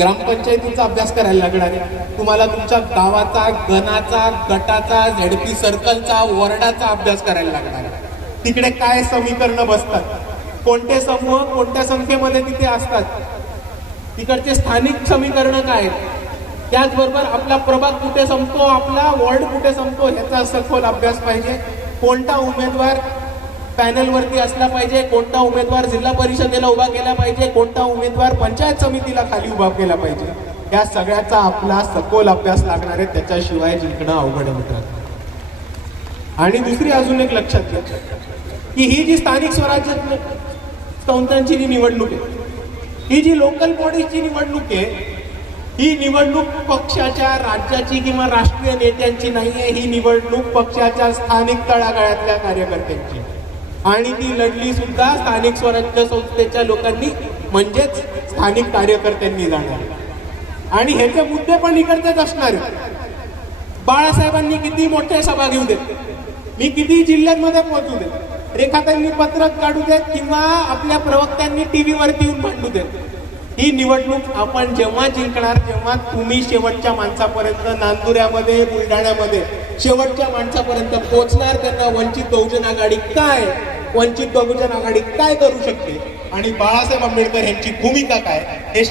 ग्रामपंचायतीचा अभ्यास करायला लागणार आहे, तुम्हाला तुमच्या गावाचा, गणाचा, गटाचा, झेडपी सर्कलचा, वॉर्डाचा अभ्यास करायला लागणार आहे. तिकडे काय समीकरणं बसतात, कोणते समूह कोणत्या संख्येमध्ये तिथे असतात, तिकडचे स्थानिक समीकरणं काय आहेत, त्याचबरोबर आपला प्रभाग कुठे संपतो, आपला वॉर्ड कुठे संपतो ह्याचा सखोल अभ्यास पाहिजे. कोणता उमेदवार पॅनलवरती असला पाहिजे, कोणता उमेदवार जिल्हा परिषदेला उभा केला पाहिजे, कोणता उमेदवार पंचायत समितीला खाली उभा केला पाहिजे, या सगळ्याचा आपला सखोल अभ्यास लागणार आहे. त्याच्याशिवाय जिंकणं अवघड आहे मित्रांनो. आणि दुसरी अजून एक लक्षात घ्या की ही जी स्थानिक स्वराज्य संस्थांची जी निवडणूक आहे, ही जी लोकल बॉडीची निवडणूक आहे, ही निवडणूक पक्षाच्या, राज्याची किंवा राष्ट्रीय नेत्यांची नाहीये. ही निवडणूक पक्षाच्या स्थानिक तळागाळातल्या कार्यकर्त्यांची, आणि ती लढली सुद्धा स्थानिक स्वराज्य संस्थेच्या लोकांनी, म्हणजेच स्थानिक कार्यकर्त्यांनी जाणार. आणि ह्याचे मुद्दे पण इकडचेच असणार. बाळासाहेबांनी किती मोठे सभा घेऊ देत, मी किती जिल्ह्यांमध्ये पोहोचू देत, रेखाताईंनी पत्रक काढू देत, किंवा आपल्या प्रवक्त्यांनी टीव्हीवरती येऊन मांडू देत, ही निवडणूक आपण जेव्हा जिंकणार तेव्हा तुम्ही शेवटच्या माणसापर्यंत, नांदुऱ्यामध्ये, बुलढाण्यामध्ये शेवटच्या माणसापर्यंत पोहोचणार. त्यांना वंचित बहुजन आघाडी काय, वंचित बहुजन आघाडी काय करू शकते आणि बाळासाहेब आंबेडकर यांची भूमिका काय हे